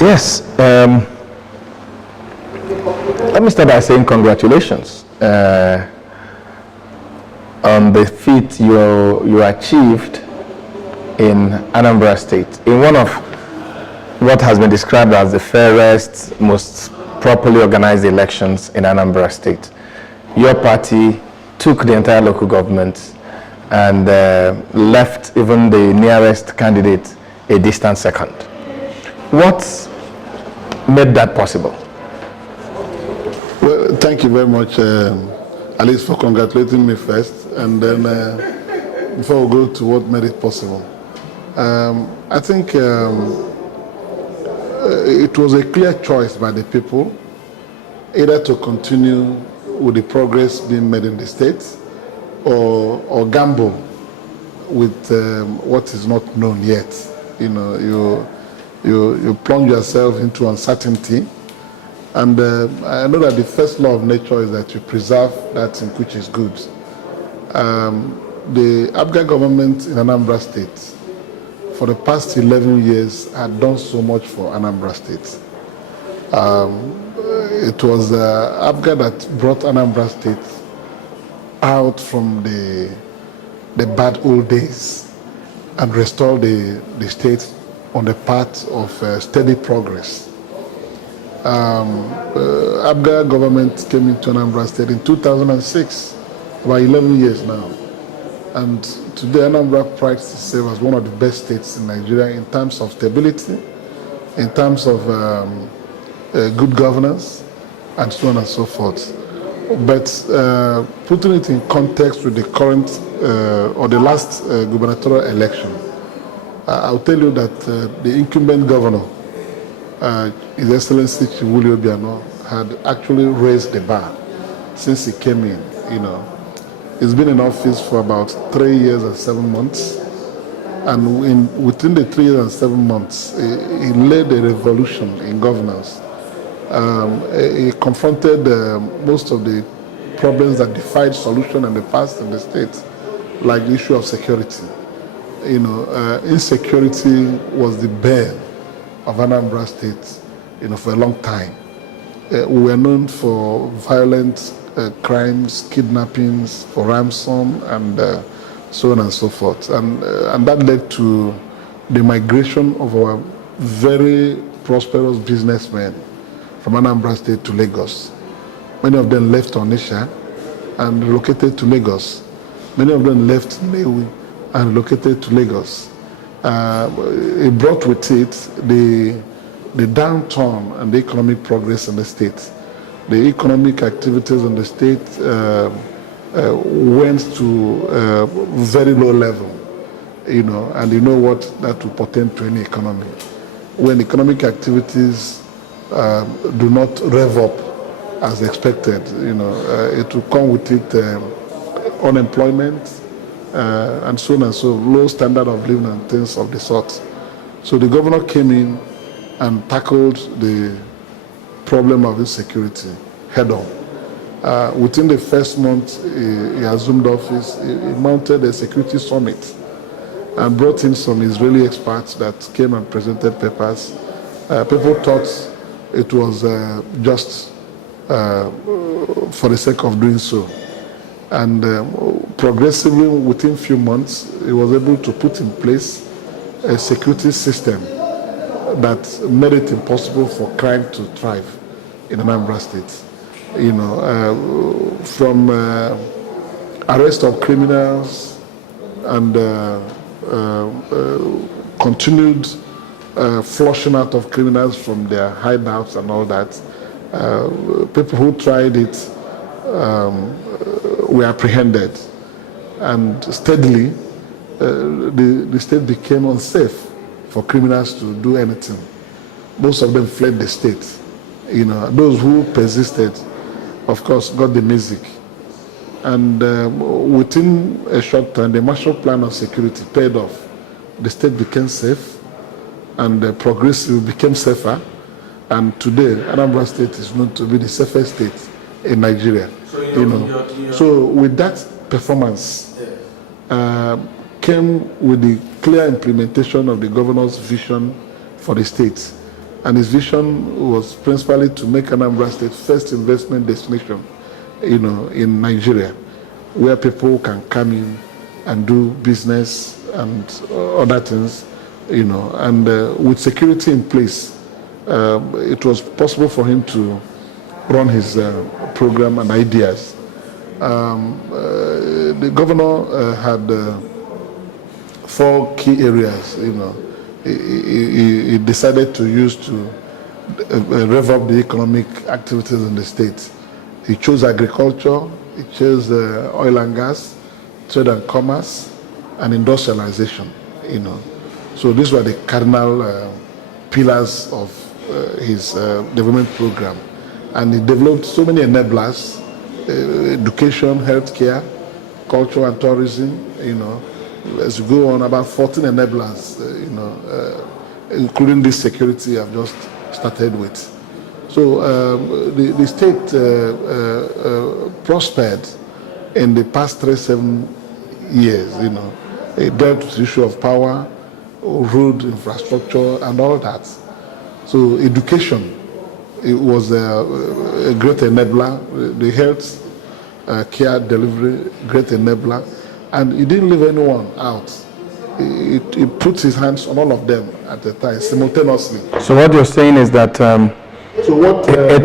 Yes. Let me start by saying congratulations on the feat you achieved in Anambra State, in one of what has been described as the fairest, most properly organized elections in Anambra State. Your party took the entire local government and left even the nearest candidate a distant second. What made that possible? Well, thank you very much, Alice, for congratulating me first, and then before we go to what made it possible. I think it was a clear choice by the people either to continue with the progress being made in the state or gamble with what is not known yet. You know, you plunge yourself into uncertainty, and I know that the first law of nature is that you preserve that in which is good. The APGA government in Anambra State for the past 11 years had done so much for Anambra State. It was APGA that brought Anambra State out from the bad old days and restored the state on the path of steady progress. APGA government came into Anambra State in 2006, about 11 years now. And today Anambra prides itself as one of the best states in Nigeria in terms of stability, in terms of good governance, and so on and so forth. But putting it in context with the current or the last gubernatorial election, I'll tell you that the incumbent governor, His Excellency Chiwuli Obiano, had actually raised the bar since he came in. You know, he's been in office for about 3 years and 7 months, and within the 3 years and 7 months, he led a revolution in governance. He confronted most of the problems that defied solution in the past in the state, like the issue of security. You know, insecurity was the bane of Anambra State, you know, for a long time. We were known for violent crimes, kidnappings, for ransom, and so on and so forth. And that led to the migration of our very prosperous businessmen from Anambra State to Lagos. Many of them left Onitsha and relocated to Lagos. Many of them left Nnewi and relocated to Lagos. It brought with it the downturn and the economic progress in the state. The economic activities in the state went to a very low level, you know, and you know what that will portend to any economy. When economic activities do not rev up as expected, you know, it will come with it unemployment and so on and so, low standard of living and things of the sort. So the governor came in and tackled the problem of insecurity head on. Within the first month he assumed office, he mounted a security summit and brought in some Israeli experts that came and presented papers. People thought it was just for the sake of doing so. And progressively, within a few months, he was able to put in place a security system that made it impossible for crime to thrive in Anambra State. You know, from arrest of criminals and continued flushing out of criminals from their hideouts and all that. People who tried it were apprehended, and steadily the state became unsafe for criminals to do anything. Most of them fled the state. You know, those who persisted, of course, got the music. And within a short time, the Marshall Plan of Security paid off. The state became safe, and progressively became safer. And today, Anambra State is known to be the safest state in Nigeria. So, you know, so with that performance, came with the clear implementation of the governor's vision for the state. And his vision was principally to make Anambra State first investment destination, in Nigeria, where people can come in and do business and other things, and with security in place, it was possible for him to run his program and ideas. The governor had 4 key areas, he decided to use to rev up the economic activities in the state. He chose agriculture, he chose oil and gas, trade and commerce, and industrialization, So these were the cardinal pillars of his development program. And he developed so many enablers, education, healthcare, culture and tourism, as we go on, about 14 enablers, including this security I've just started with. So the state prospered in the past 37 years, It dealt with the issue of power, road infrastructure, and all that. So education, it was a great enabler. The health care delivery, great enabler. And he didn't leave anyone out. He put his hands on all of them at the time, simultaneously. So what you're saying is that a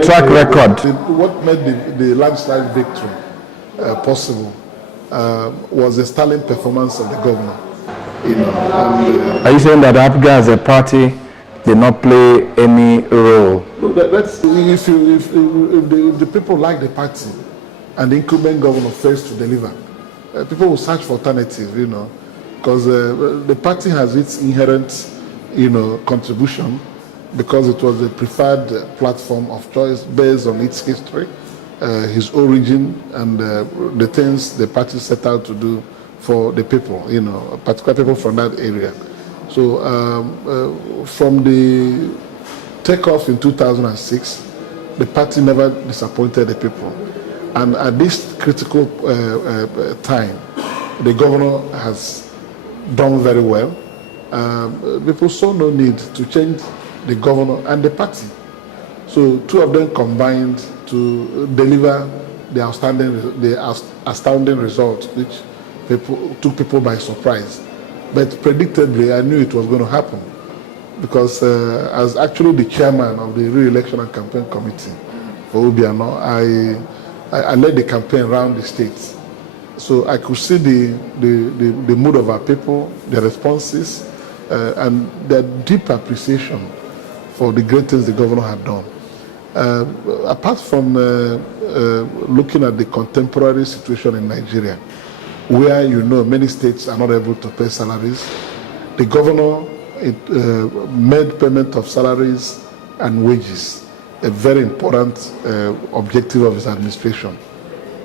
track record. What made the landslide victory possible was the sterling performance of the governor. Are you saying that APGA as a party did not play any role? If the people like the party and the incumbent governor fails to deliver, people will search for alternative, because the party has its inherent, contribution, because it was the preferred platform of choice based on its history, his origin, and the things the party set out to do for the people, particular people from that area. So from the takeoff in 2006, the party never disappointed the people. And at this critical time, the governor has done very well. People saw no need to change the governor and the party. So 2 of them combined to deliver the astounding result, which took people by surprise. But predictably, I knew it was going to happen, because as actually the chairman of the re-election and campaign committee for Obiano, I led the campaign around the state. So I could see the mood of our people, their responses, and their deep appreciation for the great things the governor had done. Apart from looking at the contemporary situation in Nigeria, where many states are not able to pay salaries, the governor made payment of salaries and wages a very important objective of his administration.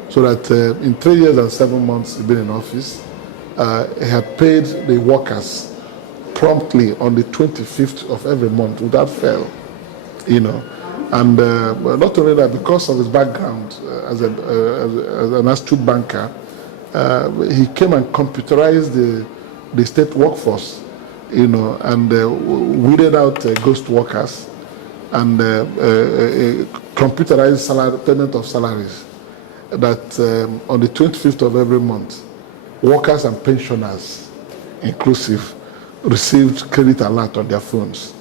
So that in 3 years and 7 months he's been in office, he had paid the workers promptly on the 25th of every month without fail, And not only that, because of his background as an astute banker, he came and computerized the state workforce, and weeded out ghost workers, and computerized payment of salaries, that on the 25th of every month, workers and pensioners inclusive received credit alert on their phones.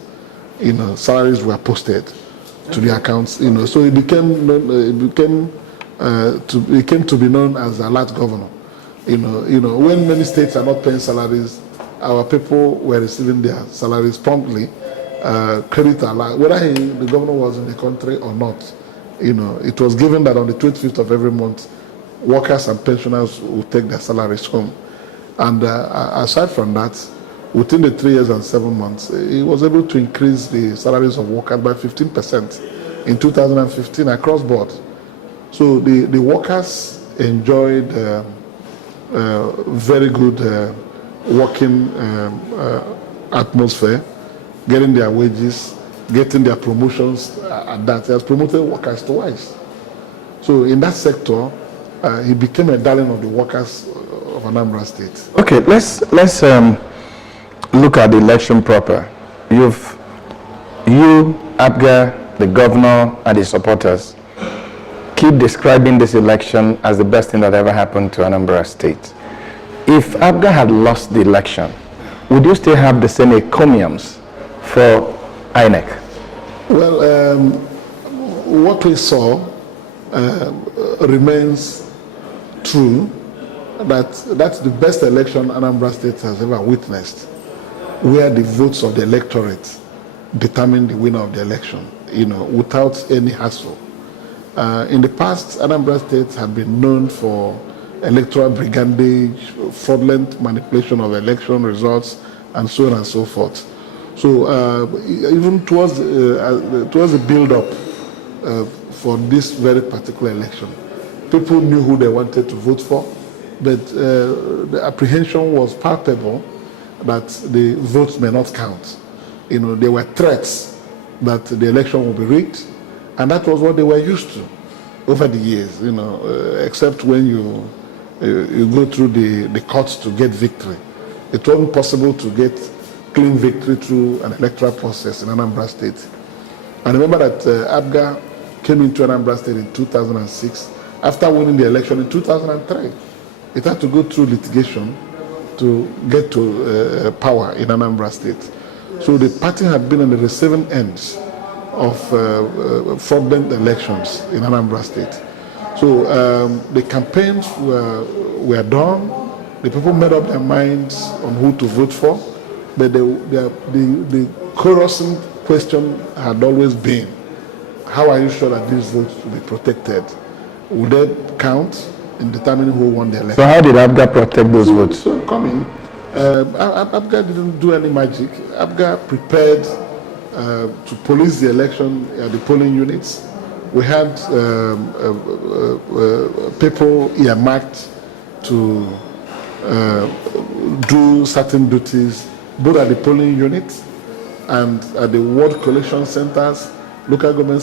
Salaries were posted to the accounts. So it came to be known as alert governor. When many states are not paying salaries, our people were receiving their salaries promptly. Credit alert, whether the governor was in the country or not, it was given that on the 25th of every month, workers and pensioners would take their salaries home. And aside from that, within the 3 years and 7 months, he was able to increase the salaries of workers by 15% in 2015 across board. So the workers enjoyed very good working atmosphere, getting their wages, getting their promotions at that. He has promoted workers twice. So in that sector, he became a darling of the workers of Anambra State. Okay, let's look at the election proper. You've You, APGA, the governor, and his supporters keep describing this election as the best thing that ever happened to Anambra State. If APGA had lost the election, would you still have the same encomiums for INEC? Well, what we saw remains true, that's the best election Anambra State has ever witnessed, where the votes of the electorate determine the winner of the election, without any hassle. In the past, Anambra State had been known for electoral brigandage, fraudulent manipulation of election results, and so on and so forth. So even towards the build-up for this very particular election, people knew who they wanted to vote for, but the apprehension was palpable that the votes may not count. There were threats that the election will be rigged, and that was what they were used to over the years, except when you go through the courts to get victory. It wasn't possible to get clean victory through an electoral process in Anambra State. I remember that APGA came into Anambra State in 2006 after winning the election in 2003. It had to go through litigation to get to power in Anambra State. So the party had been on the receiving ends of fraudulent elections in Anambra State. So the campaigns were done. The people made up their minds on who to vote for, but the corrosive question had always been, how are you sure that these votes will be protected? Will they count in determining who won the election? So how did APGA protect those votes? So coming, APGA didn't do any magic. APGA prepared to police the election at the polling units. We had people earmarked to do certain duties, both at the polling units and at the ward collection centers, local government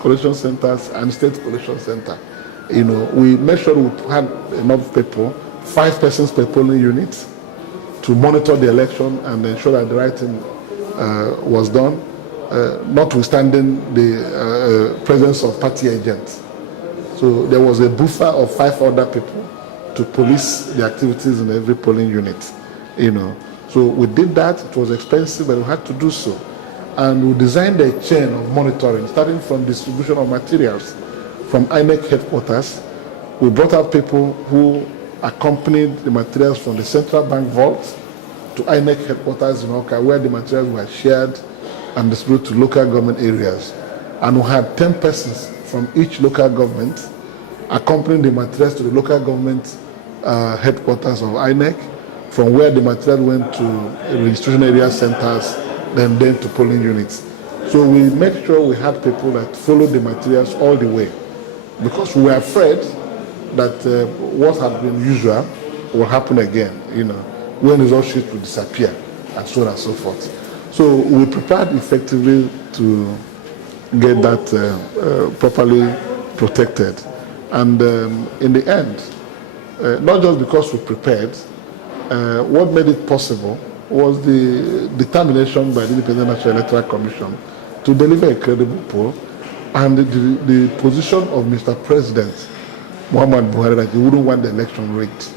collection centers, and state collection center. We made sure we had enough people, 5 persons per polling unit, to monitor the election and ensure that the right thing was done, notwithstanding the presence of party agents. So there was a buffer of 5 other people to police the activities in every polling unit. So we did that. It was expensive, but we had to do so. And we designed a chain of monitoring, starting from distribution of materials from INEC headquarters. We brought out people who accompanied the materials from the central bank vault to INEC headquarters in Oka, where the materials were shared and distributed to local government areas. And we had 10 persons from each local government accompanying the materials to the local government headquarters of INEC, from where the material went to registration area centers, then to polling units. So we made sure we had people that followed the materials all the way, because we were afraid that what had been usual will happen again, when result sheets will disappear, and so on and so forth. So we prepared effectively to get that properly protected. And in the end, not just because we prepared, what made it possible was the determination by the Independent National Electoral Commission to deliver a credible poll, and the position of Mr. President Muhammad Buhari that he wouldn't want the election rigged.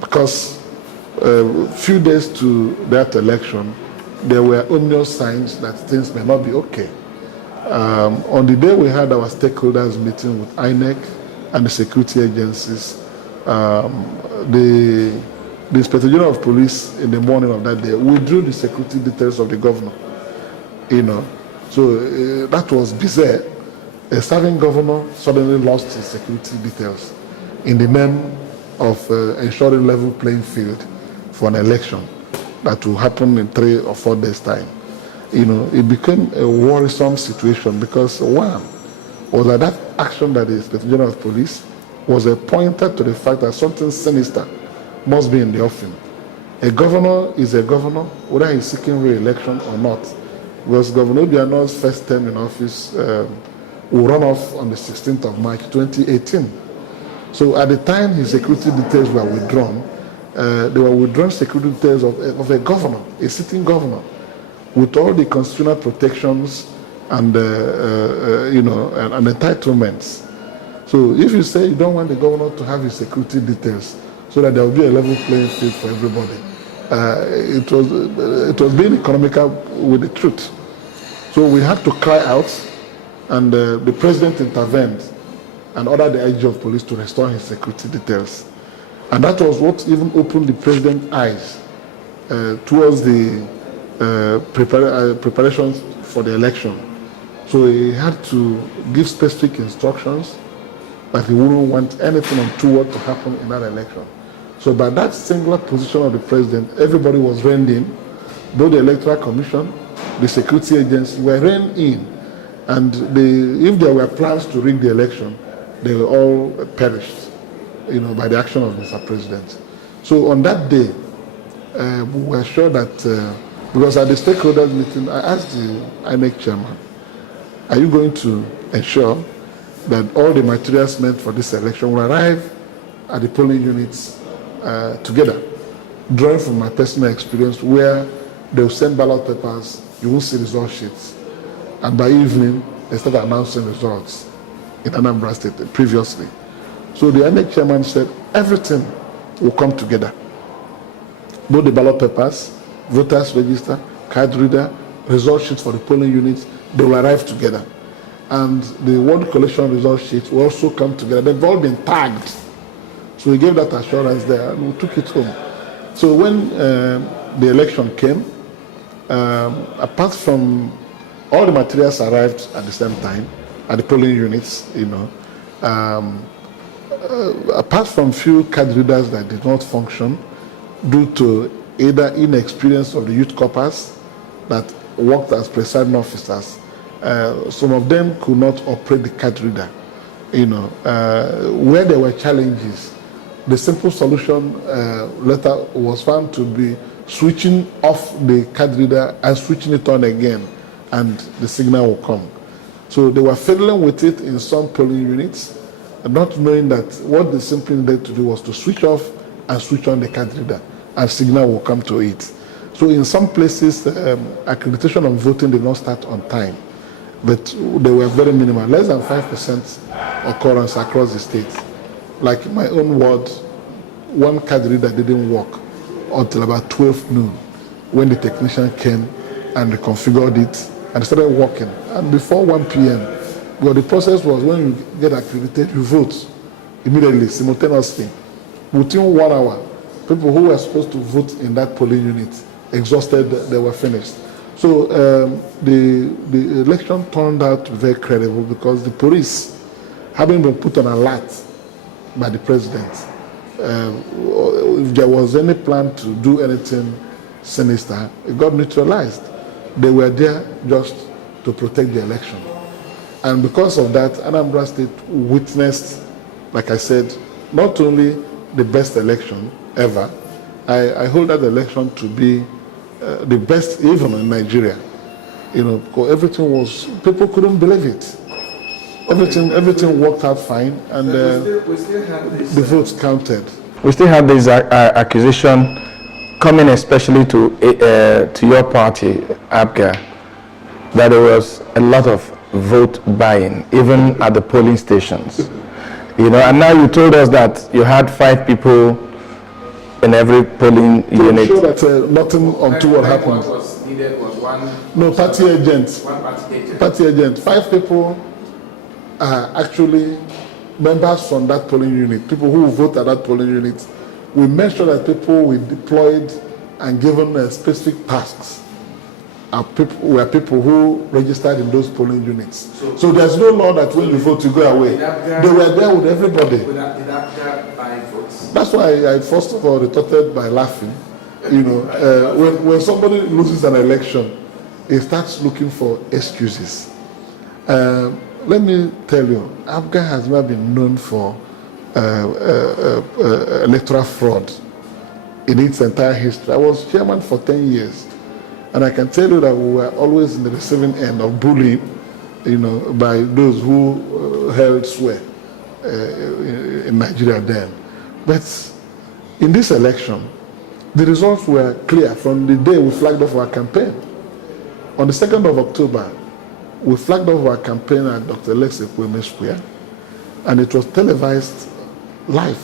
Because few days to that election, there were ominous signs that things may not be okay. On the day we had our stakeholders meeting with INEC and the security agencies, the Inspector General of Police in the morning of that day withdrew the security details of the governor. So that was bizarre. A serving governor suddenly lost his security details in the name of ensuring level playing field for an election that will happen in 3 or 4 days' time. It became a worrisome situation, because one was that action that the Inspector General of Police was a pointer to the fact that something sinister must be in the offing. A governor is a governor, whether he's seeking re-election or not, because Governor Obiano's first term in office will run off on the 16th of March 2018. So at the time his security details were withdrawn, they were withdrawn security details of a governor, a sitting governor. with all the constitutional protections and and entitlements. So if you say you don't want the governor to have his security details so that there will be a level playing field for everybody, it was being economical with the truth. So we had to cry out, and the president intervened and ordered the IG of police to restore his security details. And that was what even opened the president's eyes towards the preparations for the election. So he had to give specific instructions that he wouldn't want anything untoward to happen in that election. So by that singular position of the president, everybody was reined in. Both the Electoral Commission, the security agency were reined in. And if there were plans to rig the election, they were all perished, by the action of Mr. President. So on that day, we were sure that, because at the stakeholders meeting, I asked the INEC chairman, are you going to ensure that all the materials meant for this election will arrive at the polling units together? Drawing from my personal experience, where they'll send ballot papers, you won't see result sheets. And by evening, they start announcing results in Anambra State previously. So the INEC chairman said everything will come together. Both the ballot papers, voters register, card reader, result sheets for the polling units, they will arrive together. And the ward collection result sheets will also come together. They've all been tagged. So we gave that assurance there and we took it home. So when the election came, apart from all the materials arrived at the same time at the polling units, apart from few card readers that did not function due to either inexperience of the youth corpers that worked as presiding officers, some of them could not operate the card reader. Where there were challenges, the simple solution later was found to be switching off the card reader and switching it on again, and the signal will come. So they were fiddling with it in some polling units, not knowing that what they simply needed to do was to switch off and switch on the card reader, and signal will come to it. So in some places, accreditation of voting did not start on time, but they were very minimal, less than 5% occurrence across the state. Like in my own ward, one card reader didn't work until about 12 noon, when the technician came and reconfigured it and started working. And before 1 p.m., well, the process was when you get accredited, you vote immediately, simultaneously. Within 1 hour, people who were supposed to vote in that polling unit, exhausted, they were finished. So the election turned out very credible because the police, having been put on alert by the president, if there was any plan to do anything sinister, it got neutralized. They were there just to protect the election. And because of that, Anambra State witnessed, like I said, not only the best election ever, I hold that election to be the best even in Nigeria. Because everything was, people couldn't believe it. Everything worked out fine, and the votes counted. We still have this accusation coming especially to your party, APGA, that there was a lot of vote buying, even at the polling stations. And now you told us that you had 5 people in every polling unit. To ensure that nothing untoward happened. What was needed was one. No, party agents. One party agent. Party agent. 5 people are actually members from that polling unit, people who vote at that polling unit. We make sure that people were deployed and given specific tasks were people who registered in those polling units. So there's no law that when you vote, you go away. They were there with everybody. Did APGA buy votes? That's why I first of all retorted by laughing. When somebody loses an election, he starts looking for excuses. Let me tell you, APGA has not been known for electoral fraud in its entire history. I was chairman for 10 years, and I can tell you that we were always in the receiving end of bullying, by those who held sway in Nigeria then. But in this election, the results were clear from the day we flagged off our campaign. On the 2nd of October, we flagged off our campaign at Dr. Lex Ekwueme Square, and it was televised live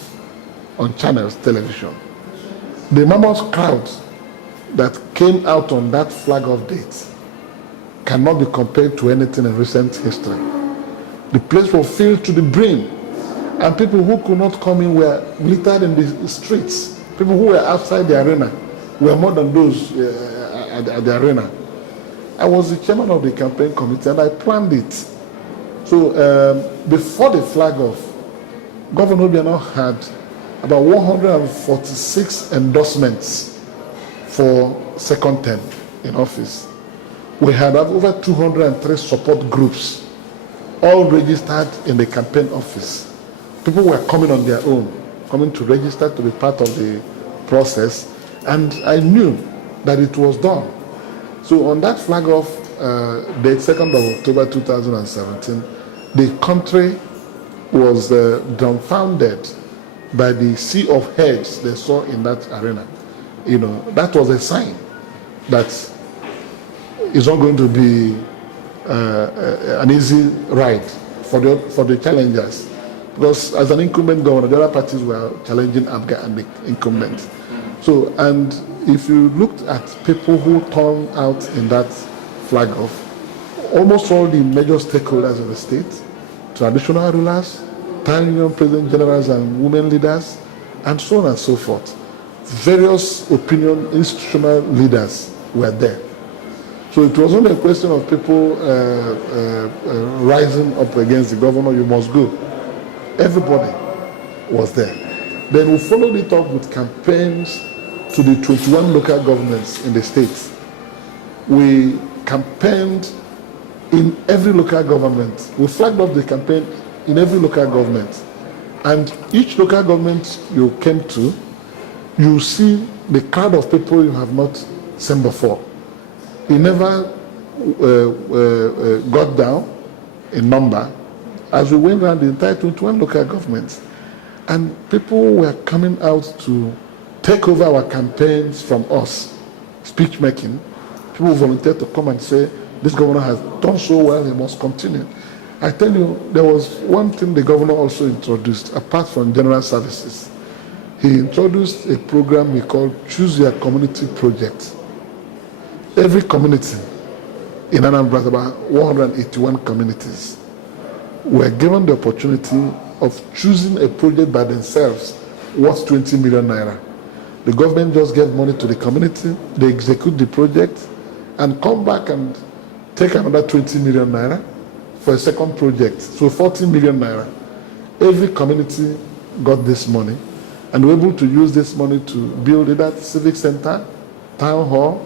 on Channels Television. The mammoth crowd that came out on that flag-off date cannot be compared to anything in recent history. The place was filled to the brim, and people who could not come in were littered in the streets. People who were outside the arena were more than those at the arena. I was the chairman of the campaign committee, and I planned it. So before the flag-off, Governor Obiano had about 146 endorsements for second term in office. We had over 203 support groups, all registered in the campaign office. People were coming on their own, coming to register to be part of the process, and I knew that it was done. So on that flag-off date, 2nd of October 2017, the country was dumbfounded by the sea of heads they saw in that arena. You know, that was a sign that it's not going to be an easy ride for the challengers. Because as an incumbent governor, the other parties were challenging ABGA and the incumbent. So, and if you looked at people who turned out in that flag-off, almost all the major stakeholders of the state, traditional rulers, town union president generals and women leaders, and so on and so forth. Various opinion institutional leaders were there. So it was only a question of people rising up against the governor, you must go. Everybody was there. Then we followed it up with campaigns to the 21 local governments in the state. We campaigned in every local government. We flagged off the campaign in every local government. And each local government you came to, you see the crowd of people you have not seen before. It never got down in number as we went around the entire 21 local governments. And people were coming out to take over our campaigns from us, speech making. People volunteered to come and say, this governor has done so well, he must continue. I tell you, there was one thing the governor also introduced, apart from general services. He introduced a program we call Choose Your Community Project. Every community in Anambra, about 181 communities, were given the opportunity of choosing a project by themselves worth 20 million naira. The government just gave money to the community, they execute the project, and come back and take another 20 million naira for a second project, so 40 million naira. Every community got this money, and were able to use this money to build either civic center, town hall,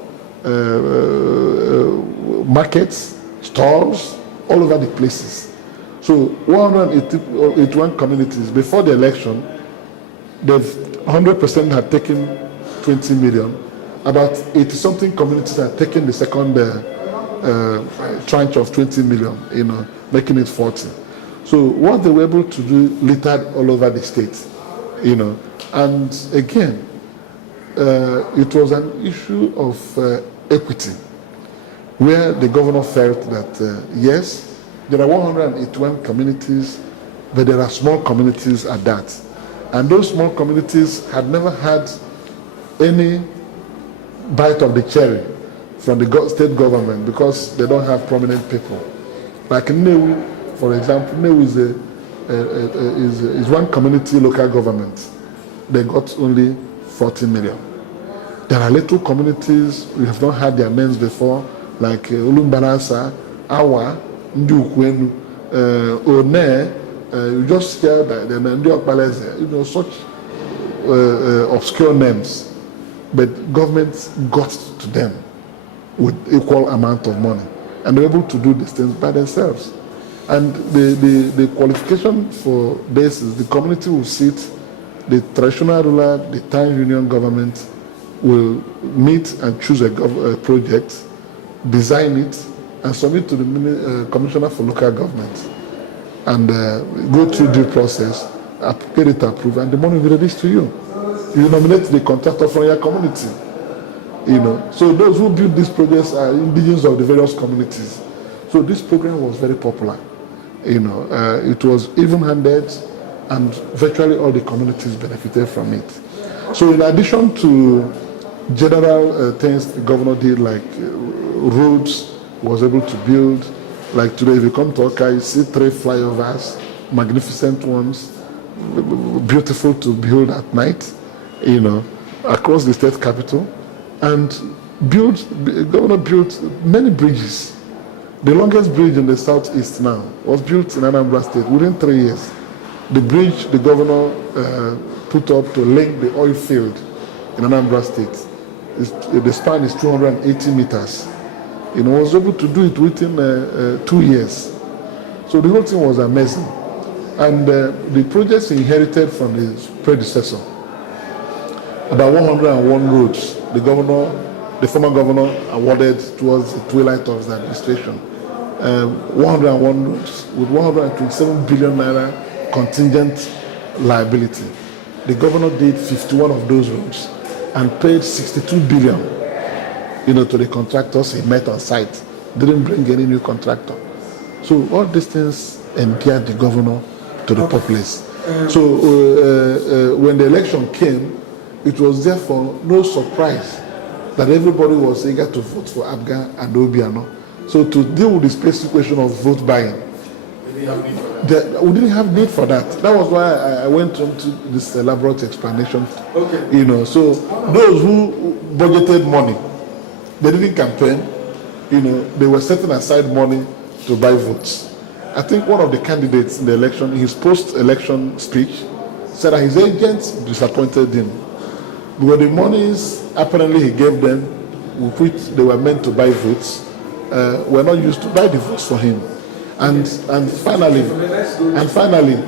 markets, stalls, all over the places. So 181 communities, before the election, they've 100% had taken 20 million. About 80-something communities had taken the second tranche of 20 million, you know, making it 40. So what they were able to do littered all over the state, you know. And again, it was an issue of equity, where the governor felt that, yes, there are 181 communities, but there are small communities at that. And those small communities had never had any bite of the cherry from the state government because they don't have prominent people. Like Nnewi, for example, Nnewi is one community local government. They got only 40 million. There are little communities, we have not had their names before, like Ulumbarasa, Awa, Ndukwenu, One, you just hear that the Ndiokbalese, you know, such obscure names. But governments got to them with equal amount of money. And they're able to do these things by themselves. And the qualification for this is the community will sit, the traditional ruler, the town union government will meet and choose a project, design it, and submit to the Commissioner for Local Government. And go through due process, get it approved, and the money will be released to you. You nominate the contractor from your community. So those who built these projects are indigenous of the various communities. So this program was very popular. It was even-handed, and virtually all the communities benefited from it. So in addition to general things the governor did, like roads, was able to build. Like today, if you come to Oka, you see 3 flyovers, magnificent ones, beautiful to behold at night, across the state capital. And governor built many bridges. The longest bridge in the southeast now was built in Anambra State within 3 years. The bridge the governor put up to link the oil field in Anambra State, the span is 280 meters. Was able to do it within 2 years. So the whole thing was amazing. And the projects inherited from his predecessor, about 101 roads, the former governor awarded towards the twilight of his administration. 101 roads with 127 billion naira contingent liability. The governor did 51 of those roads and paid 62 billion, to the contractors he met on site. Didn't bring any new contractor. So all these things endeared the governor to the populace. So when the election came, it was therefore no surprise that everybody was eager to vote for Abga and Obiano. So to deal with the specific question of vote buying, we didn't have need for that. That was why I went into this elaborate explanation. Okay. So those who budgeted money, they didn't campaign. They were setting aside money to buy votes. I think one of the candidates in the election, in his post-election speech, said that his agents disappointed him because the monies apparently he gave them, with which they were meant to buy votes, were not used to buy the votes for him. And finally,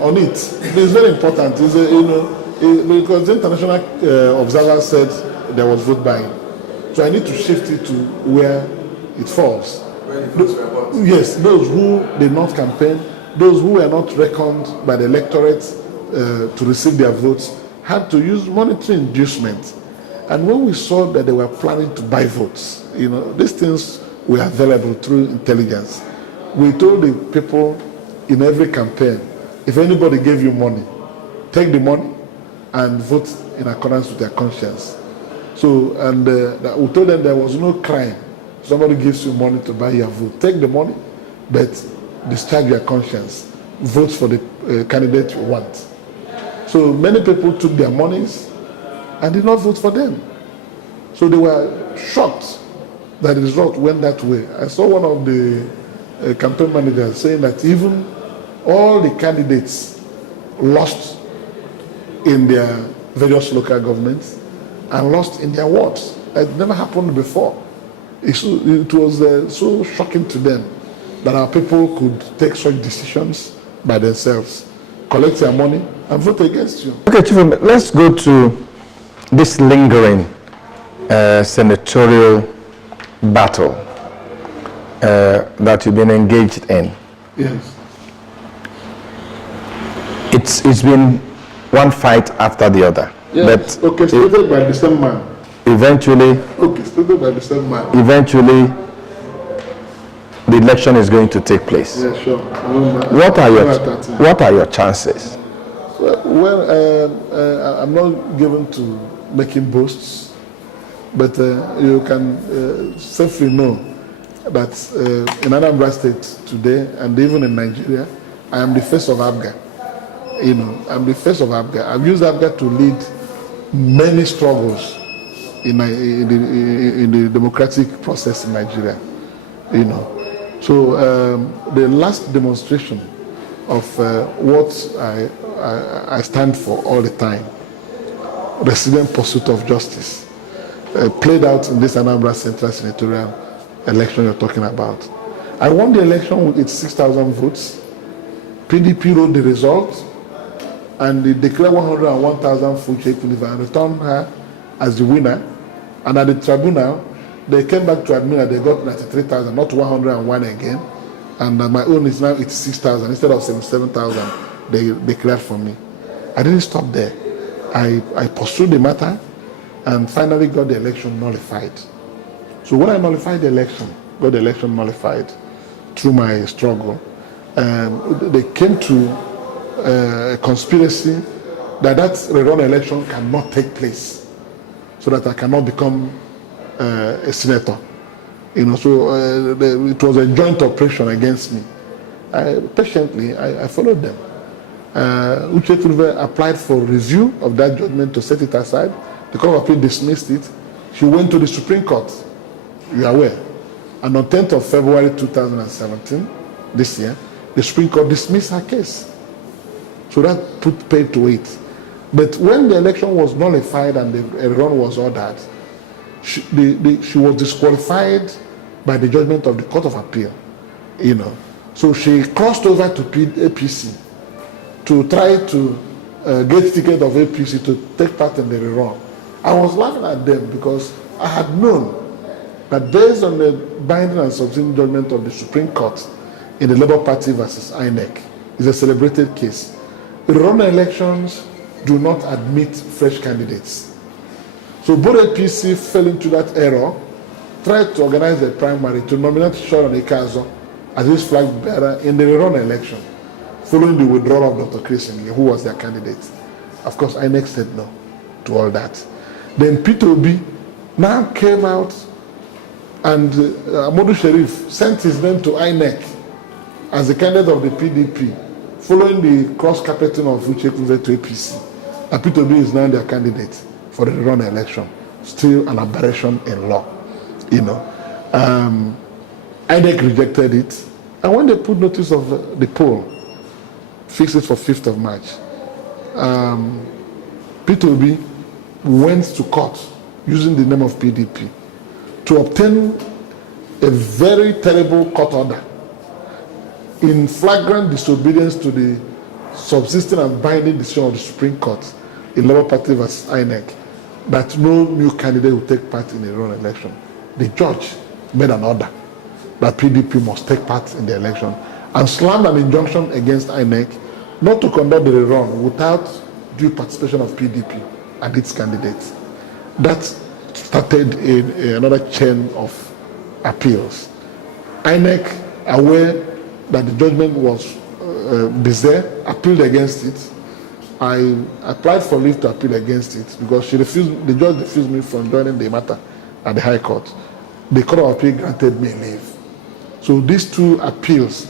on it is very important. Because the international observer said there was vote buying, so I need to shift it to where it falls. Yes, those who did not campaign, those who were not reckoned by the electorate to receive their votes, had to use monetary inducement. And when we saw that they were planning to buy votes, these things were available through intelligence. We told the people in every campaign, if anybody gave you money, take the money and vote in accordance with their conscience. So, and we told them there was no crime. Somebody gives you money to buy your vote. Take the money, but discharge your conscience. Vote for the candidate you want. So many people took their monies and did not vote for them. So they were shocked that the result went that way. I saw one of the campaign managers saying that even all the candidates lost in their various local governments and lost in their wards. It never happened before. It was so shocking to them that our people could take such decisions by themselves, collect their money and vote against you. Okay, Chief, let's go to this lingering senatorial battle that you've been engaged in. Yes. It's been one fight after the other. Yes. But orchestrated by the same man. Eventually, Orchestrated by the same man. Eventually, the election is going to take place. Yeah, sure. What are your chances? Well, I'm not given to making boasts, but you can safely know that in Anambra State today, and even in Nigeria, I am the face of Abga. I'm the face of Abga. I've used Abga to lead many struggles in the democratic process in Nigeria. So the last demonstration of what I stand for all the time, resilient pursuit of justice, played out in this Anambra Central Senatorial election you're talking about. I won the election with 6,000 votes. PDP wrote the result, and they declared 101,000 Fuche Ikuliva and returned her as the winner. And at the tribunal, they came back to admit that they got 93,000, not 101 again. And my own is now 86,000 instead of 77,000 they declared for me. I didn't stop there. I pursued the matter, and finally got the election nullified. So when I nullified the election, got the election nullified through my struggle, they came to a conspiracy that rerun election cannot take place, so that I cannot become a senator. So it was a joint operation against me. Patiently, I followed them. Uche Ekwunife applied for review of that judgment to set it aside. The Court of Appeal dismissed it. She went to the Supreme Court, you are aware. And on 10th of February 2017, this year, the Supreme Court dismissed her case. So that put paid to it. But when the election was nullified and the rerun was ordered, she was disqualified by the judgment of the Court of Appeal. So she crossed over to APC to try to get ticket of APC to take part in the rerun. I was laughing at them because I had known that based on the binding and substantive judgment of the Supreme Court in the Labour Party versus INEC, is a celebrated case. Rerun elections do not admit fresh candidates. So both APC fell into that error, tried to organize a primary to nominate Sharon Ikazo as his flag bearer in the rerun election, following the withdrawal of Dr. Chris Ngige, who was their candidate. Of course, INEC said no to all that. Then Peter Obi now came out, and Amadou Sherif sent his name to INEC as the candidate of the PDP, following the cross-carpeting of Uche Ekwunife to APC. And Peter Obi is now their candidate for the rerun election. Still an aberration in law, INEC rejected it, and when they put notice of the poll, fixed it for 5th of March, Peter Obi went to court using the name of PDP to obtain a very terrible court order in flagrant disobedience to the subsisting and binding decision of the Supreme Court in Labour Party versus INEC that no new candidate will take part in the rerun election. The judge made an order that PDP must take part in the election and slammed an injunction against INEC not to conduct the rerun without due participation of PDP and its candidates. That started another chain of appeals. INEC, aware that the judgment was bizarre, appealed against it. I applied for leave to appeal against it because the judge refused me from joining the matter at the High Court. The Court of Appeal granted me leave. So these two appeals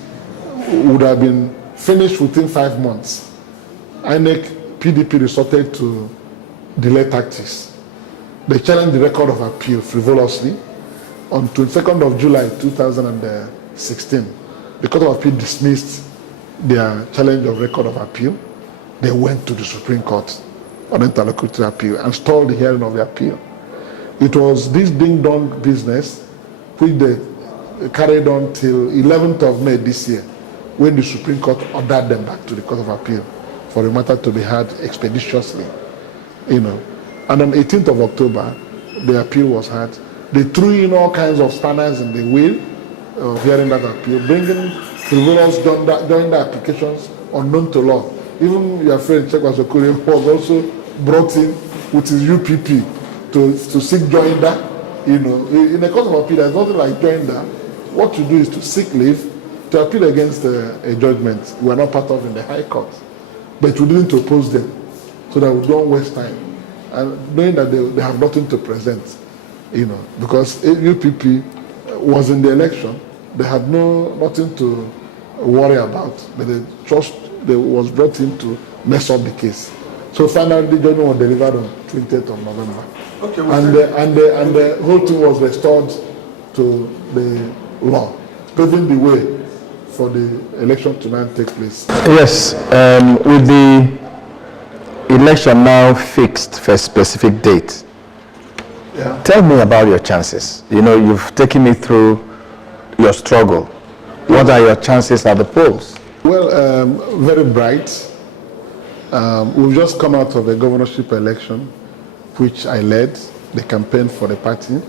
would have been finished within 5 months. INEC, PDP resorted to delay tactics. They challenged the record of appeal frivolously. On 22nd of July 2016, the Court of Appeal dismissed their challenge of record of appeal. They went to the Supreme Court on interlocutory appeal and stalled the hearing of the appeal. It was this ding-dong business which they carried on till 11th of May this year, when the Supreme Court ordered them back to the Court of Appeal for the matter to be heard expeditiously. And on 18th of October, the appeal was heard. They threw in all kinds of spanners in the wheel of hearing that appeal, bringing frivolous joinder applications unknown to law. Even your friend Chekwa Sokore was also brought in with his UPP to seek joinder. In the Court of Appeal, there's nothing like joinder. What you do is to seek leave to appeal against a judgment we are not part of in the High Court. But we didn't oppose them so that we don't waste time. And knowing that they have nothing to present, because UPP was in the election, they had nothing to worry about, but they was brought in to mess up the case. So finally, the judgment was delivered on 20th of November. Okay, and the whole thing was restored to the law, paving the way for the election to now take place. Yes, with the election now fixed for a specific date, tell me about your chances. You've taken me through your struggle. What are your chances at the polls? Well, very bright. We've just come out of a governorship election, which I led the campaign for the party,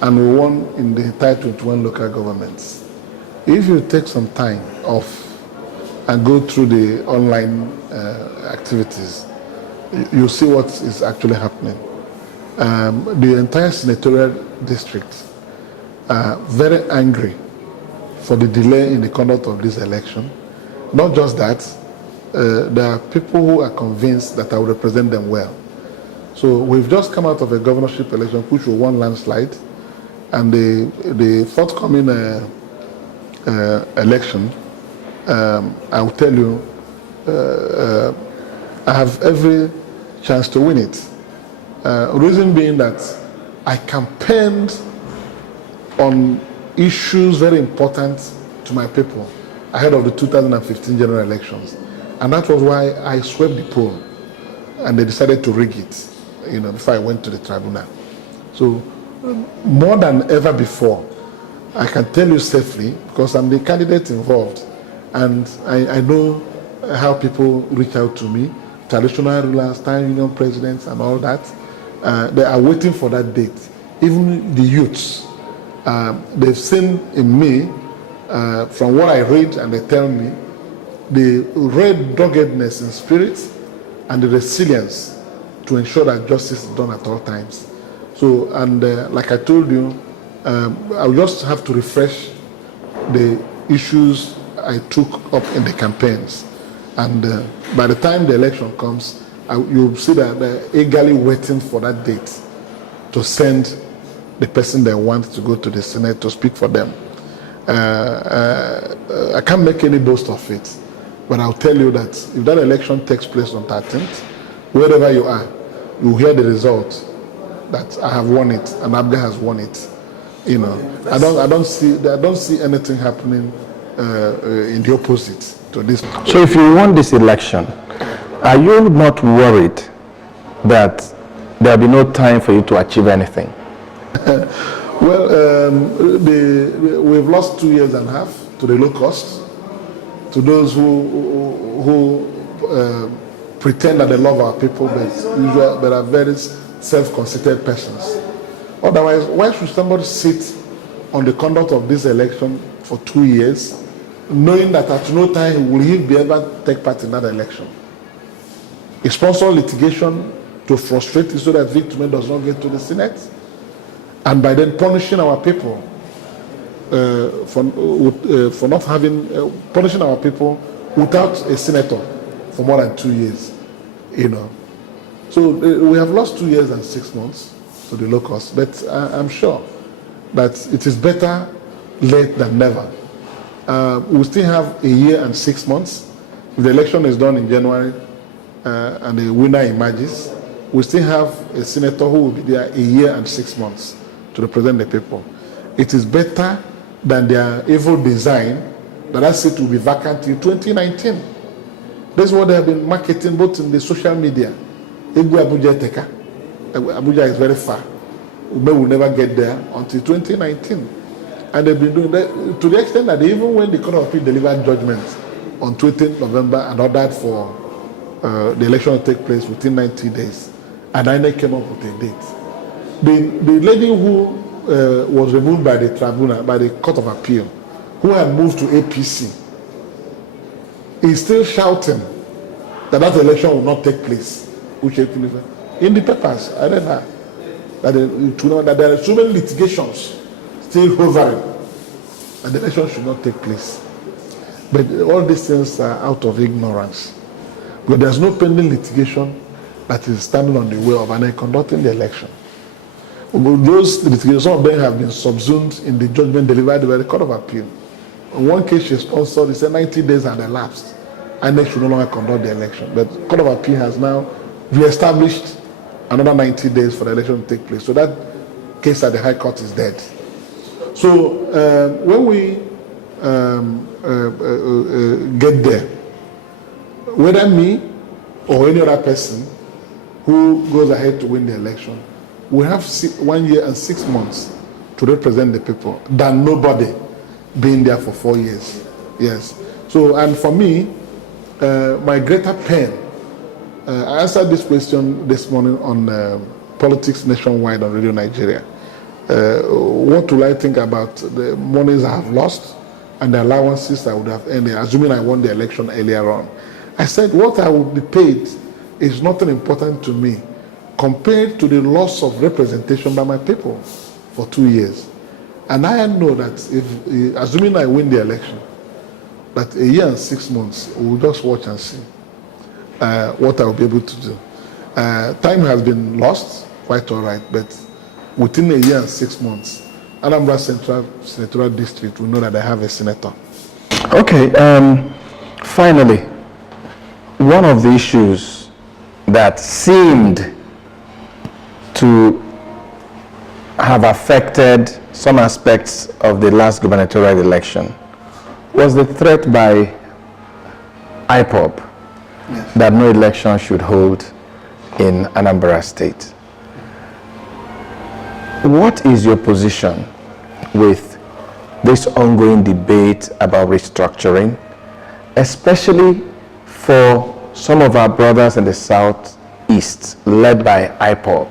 and we won in the entire 21 local governments. If you take some time off and go through the online activities, you'll see what is actually happening. The entire senatorial district are very angry for the delay in the conduct of this election. Not just that, there are people who are convinced that I will represent them well. So we've just come out of a governorship election which was one landslide, and the forthcoming election, I will tell you, I have every chance to win it. Reason being that I campaigned on issues very important to my people ahead of the 2015 general elections, and that was why I swept the poll, and they decided to rig it, before I went to the tribunal. So more than ever before, I can tell you safely, because I'm the candidate involved, and I know how people reach out to me, traditional rulers, town union presidents, and all that. They are waiting for that date. Even the youths, they've seen in me, from what I read and they tell me, the red doggedness in spirit and the resilience to ensure that justice is done at all times. So, and like I told you, I'll just have to refresh the issues I took up in the campaigns. And by the time the election comes, you'll see that they're eagerly waiting for that date to send the person they want to go to the Senate to speak for them. I can't make any boast of it, but I'll tell you that if that election takes place on 13th, wherever you are, you'll hear the result that I have won it and Abga has won it. I don't see anything happening in the opposite to this. So if you won this election, are you not worried that there will be no time for you to achieve anything? Well, we've lost 2 years and a half to the low cost, to those who pretend that they love our people, but are very self-conceited persons. Otherwise, why should somebody sit on the conduct of this election for 2 years, knowing that at no time will he be able to take part in that election? He sponsored litigation to frustrate it so that victim does not get to the Senate, and by then punishing our people for not having punishing our people without a senator for more than 2 years. So we have lost 2 years and 6 months to the low cost, but I'm sure that it is better late than never. We still have a year and 6 months. If the election is done in January and the winner emerges, we still have a senator who will be there a year and 6 months to represent the people. It is better than their evil design that seat will be vacant in 2019. That's what they have been marketing both in the social media. Abuja is very far. Ube will never get there until 2019. And they've been doing that to the extent that even when the Court of Appeal delivered judgment on 20th November and ordered for the election to take place within 90 days, and INEC came up with a date. The lady who was removed by the tribunal, by the Court of Appeal, who had moved to APC, is still shouting that election will not take place. Which in the papers, I read that there are so many litigations still hovering, and the election should not take place. But all these things are out of ignorance. But there's no pending litigation that is standing on the way of INEC conducting the election. Those litigations, some of them have been subsumed in the judgment delivered by the Court of Appeal. In one case she sponsored, it said 90 days had elapsed. INEC should no longer conduct the election. But the Court of Appeal has now re-established another 90 days for the election to take place. So that case at the High Court is dead. So when we get there, whether me or any other person who goes ahead to win the election, we have 1 year and 6 months to represent the people than nobody being there for 4 years. Yes. So, and for me, my greater pain, I answered this question this morning on Politics Nationwide on Radio Nigeria. What do I think about the monies I have lost and the allowances I would have earned, assuming I won the election earlier on? I said what I would be paid is nothing important to me compared to the loss of representation by my people for 2 years. And I know that if, assuming I win the election, that a year and 6 months, we'll just watch and see what I'll be able to do. Time has been lost, quite all right, but within a year and 6 months, Anambra Central Senatorial District will know that I have a senator. Okay, finally, one of the issues that seemed to have affected some aspects of the last gubernatorial election was the threat by IPOB that no election should hold in Anambra State. What is your position with this ongoing debate about restructuring, especially for some of our brothers in the Southeast, led by IPOB,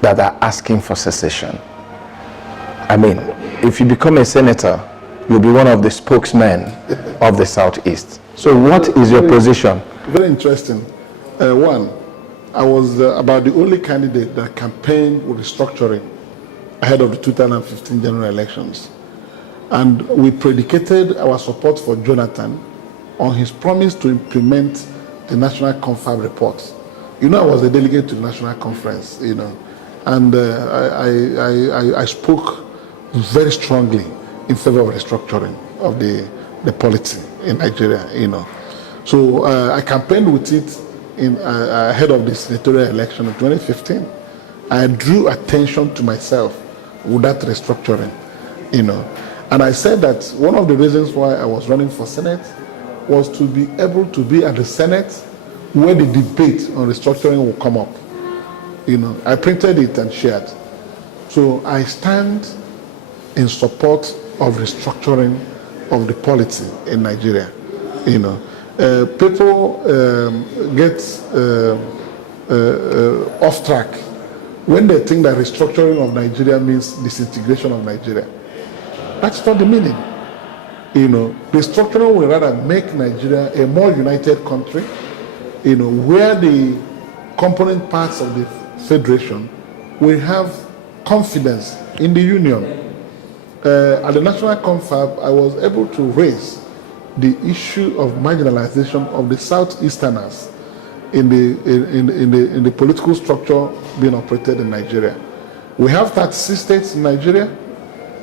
that are asking for secession? I mean, if you become a senator, you'll be one of the spokesmen of the Southeast. So what is your position? Very interesting. One, I was about the only candidate that campaigned with restructuring ahead of the 2015 general elections. And we predicated our support for Jonathan on his promise to implement the National Confab report. You know, I was a delegate to the National Conference, you know, and I spoke very strongly in favor of restructuring of the polity in Nigeria, you know. So I campaigned with it ahead of the senatorial election in 2015. I drew attention to myself with that restructuring, you know. And I said that one of the reasons why I was running for Senate was to be able to be at the Senate where the debate on restructuring will come up. You know, I printed it and shared. So I stand in support of restructuring of the polity in Nigeria. You know, people get off track when they think that restructuring of Nigeria means disintegration of Nigeria. That's not the meaning. You know, restructuring will rather make Nigeria a more united country, you know, where the component parts of the federation will have confidence in the union. At the National Confab, I was able to raise the issue of marginalization of the Southeasterners in the political structure being operated in Nigeria. We have 36 states in Nigeria.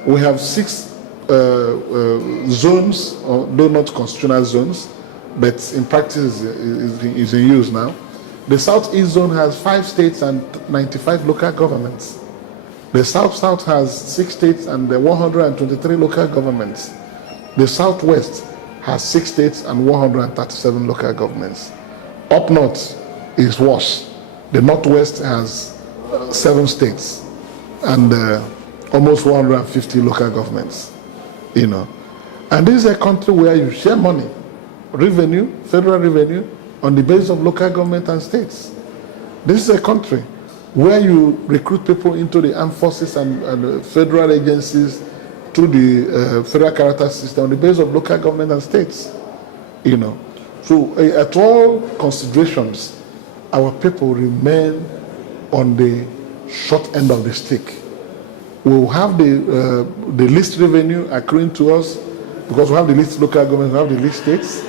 We have 6 zones, though not constitutional zones, but in practice is in use now. The Southeast zone has 5 states and 95 local governments. The South-South has 6 states and 123 local governments. The Southwest has 6 states and 137 local governments. Up north is worse. The Northwest has 7 states and almost 150 local governments, you know. And this is a country where you share money, revenue, federal revenue, on the basis of local government and states. This is a country where you recruit people into the armed forces and federal agencies through the federal character system on the basis of local government and states, you know. So at all considerations, our people remain on the short end of the stick. We will have the least revenue accruing to us because we have the least local government, we have the least states.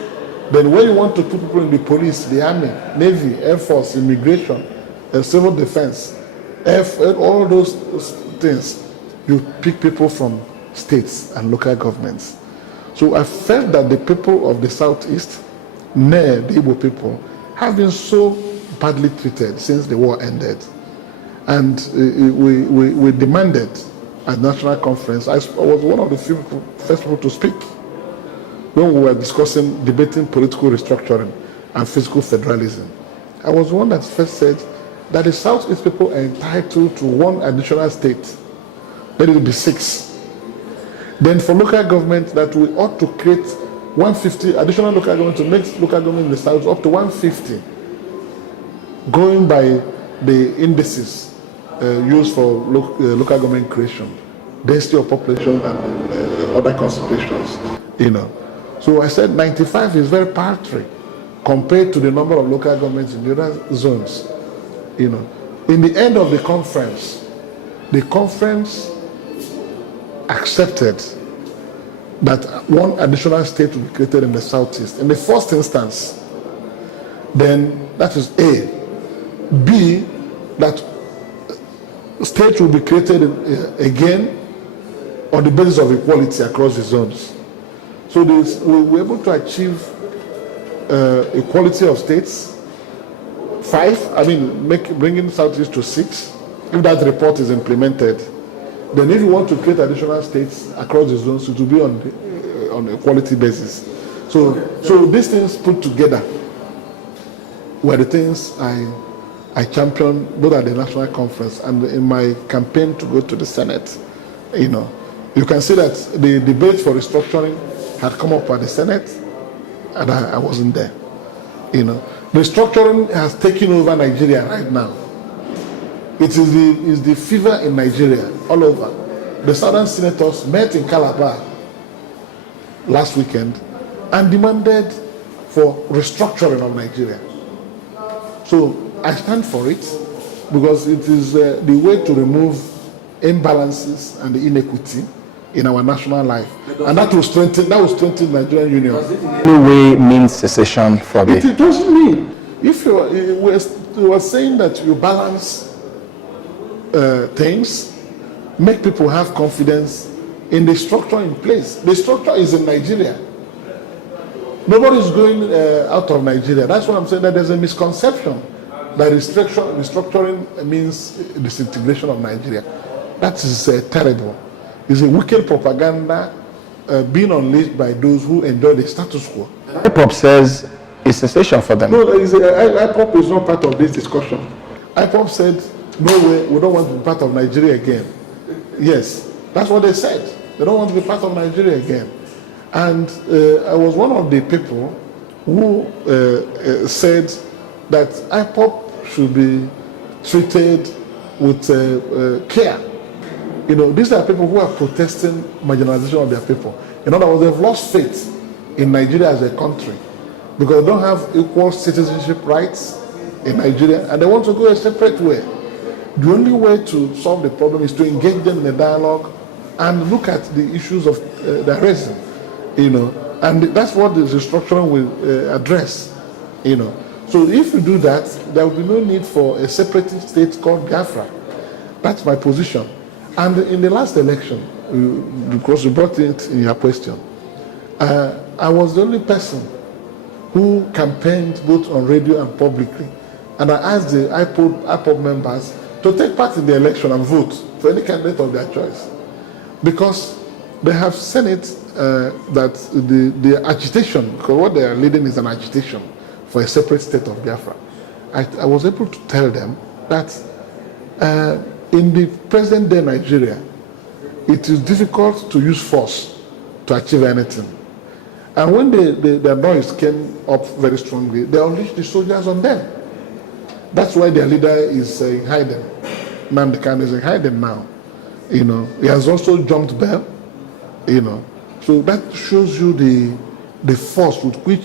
Then when you want to put people in the police, the army, navy, air force, immigration, civil defense, all those things, you pick people from states and local governments. So I felt that the people of the Southeast, near the Igbo people, have been so badly treated since the war ended. And we demanded at National Conference, I was one of the first people to speak when we were debating political restructuring and fiscal federalism. I was one that first said that the Southeast people are entitled to 1 additional state, let it be 6. Then for local government, that we ought to create 150 additional local government to make local government in the South up to 150, going by the indices used for local government creation, density of population, and other considerations, you know. So I said 95 is very paltry compared to the number of local governments in the other zones. You know, in the end of the conference accepted that one additional state will be created in the southeast. In the first instance, then that is A. B, that state will be created again on the basis of equality across the zones. So we were able to achieve equality of states. 5, bringing Southeast to 6. If that report is implemented, then if you want to create additional states across the zones, it will be on equality basis. So these things put together were the things I championed both at the national conference and in my campaign to go to the Senate. You know, you can see that the debate for restructuring had come up at the Senate, and I wasn't there. You know, restructuring has taken over Nigeria right now. It is the fever in Nigeria all over. The southern senators met in Calabar last weekend and demanded for restructuring of Nigeria. So I stand for it because it is the way to remove imbalances and the inequity in our national life, and that will strengthen the Nigerian Union. Any way means secession for the. It doesn't mean if you were saying that you balance things, make people have confidence in the structure in place. The structure is in Nigeria. Nobody is going out of Nigeria. That's what I'm saying, that there's a misconception that restructuring means disintegration of Nigeria. That is terrible. It's a wicked propaganda being unleashed by those who enjoy the status quo. IPOB says it's secession for them. No, IPOB is not part of this discussion. IPOB said, no way, we don't want to be part of Nigeria again. Yes, that's what they said. They don't want to be part of Nigeria again. And I was one of the people who said that IPOB should be treated with care. You know, these are people who are protesting marginalization of their people. In other words, they've lost faith in Nigeria as a country because they don't have equal citizenship rights in Nigeria, and they want to go a separate way. The only way to solve the problem is to engage them in a dialogue and look at the issues of their raising, you know, and that's what the restructuring will address, you know. So if you do that, there will be no need for a separatist state called Biafra. That's my position. And in the last election, because you brought it in your question, I was the only person who campaigned both on radio and publicly. And I asked the IPOB members to take part in the election and vote for any candidate of their choice. Because they have seen it that the agitation, because what they are leading is an agitation for a separate state of Biafra. I was able to tell them that in the present day Nigeria, it is difficult to use force to achieve anything. And when the noise came up very strongly, they unleashed the soldiers on them. That's why their leader is in hiding. Nnamdi Kanu is in hiding now. You know, he has also jumped bail. You know, so that shows you the force with which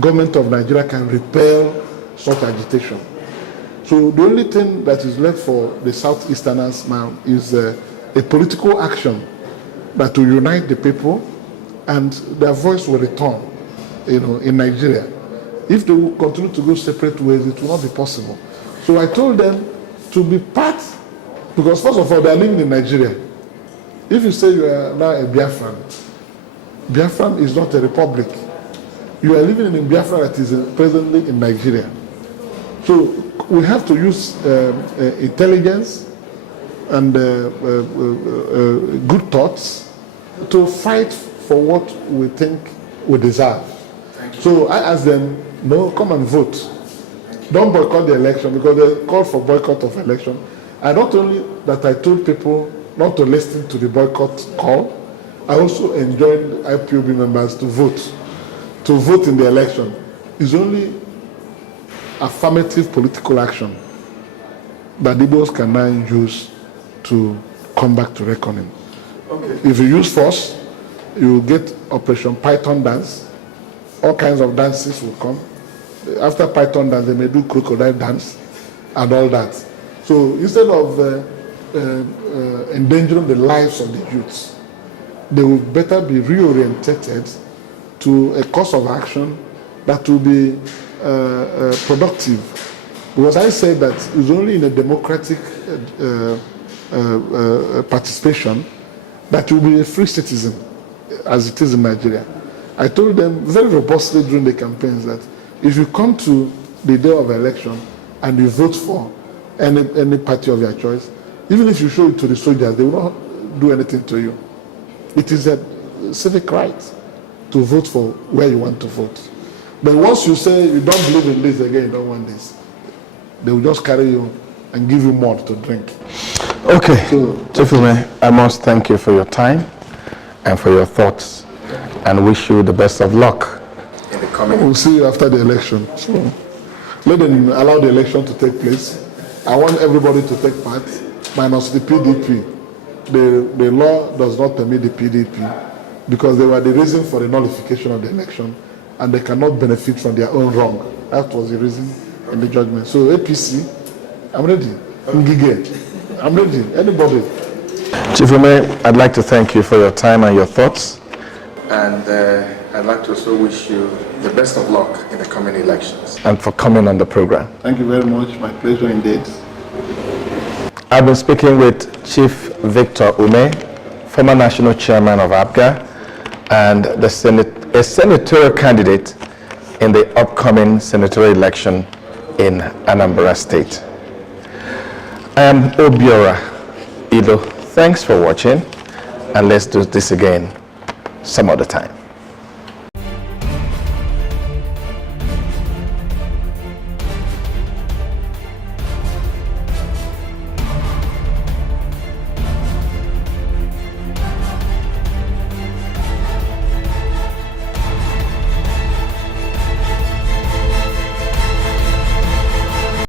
government of Nigeria can repel such agitation. So the only thing that is left for the Southeasterners now is a political action that will unite the people, and their voice will return, you know, in Nigeria. If they will continue to go separate ways, it will not be possible. So I told them to be part, because first of all, they are living in Nigeria. If you say you are now a Biafran, Biafran is not a republic. You are living in Biafra that is presently in Nigeria. So we have to use intelligence and good thoughts to fight for what we think we deserve. So I asked them, no, come and vote. Don't boycott the election, because they called for boycott of election. And not only that, I told people not to listen to the boycott call, I also enjoined IPOB members to vote in the election. It's only affirmative political action that the Igbos can now use to come back to reckoning. Okay. If you use force, you will get Operation Python dance. All kinds of dances will come. After Python dance, they may do crocodile dance. and all that. So instead of endangering the lives of the youths, they will better be reoriented to a course of action that will be productive. Because I say that it's only in a democratic participation that you will be a free citizen, as it is in Nigeria. I told them very robustly during the campaigns that if you come to the day of election and you vote for any party of your choice, even if you show it to the soldiers, they will not do anything to you. It is a civic right to vote for where you want to vote. But once you say you don't believe in this again, you don't want this, they will just carry you and give you more to drink. Okay, So- Chief Ume, I must thank you for your time and for your thoughts, and wish you the best of luck in the coming. We'll see you after the election. So let them allow the election to take place. I want everybody to take part, minus the PDP. The law does not permit the PDP because they were the reason for the nullification of the election, and they cannot benefit from their own wrong. That was the reason in the judgment. So APC, I'm ready. Ngige, I'm ready. Anybody. Chief Ume, I'd like to thank you for your time and your thoughts. And I'd like to also wish you the best of luck in the coming elections. And for coming on the program. Thank you very much. My pleasure indeed. I've been speaking with Chief Victor Ume, former national chairman of APGA, and a senatorial candidate in the upcoming senatorial election in Anambra State. I am Obiora Ido. Thanks for watching, and let's do this again some other time.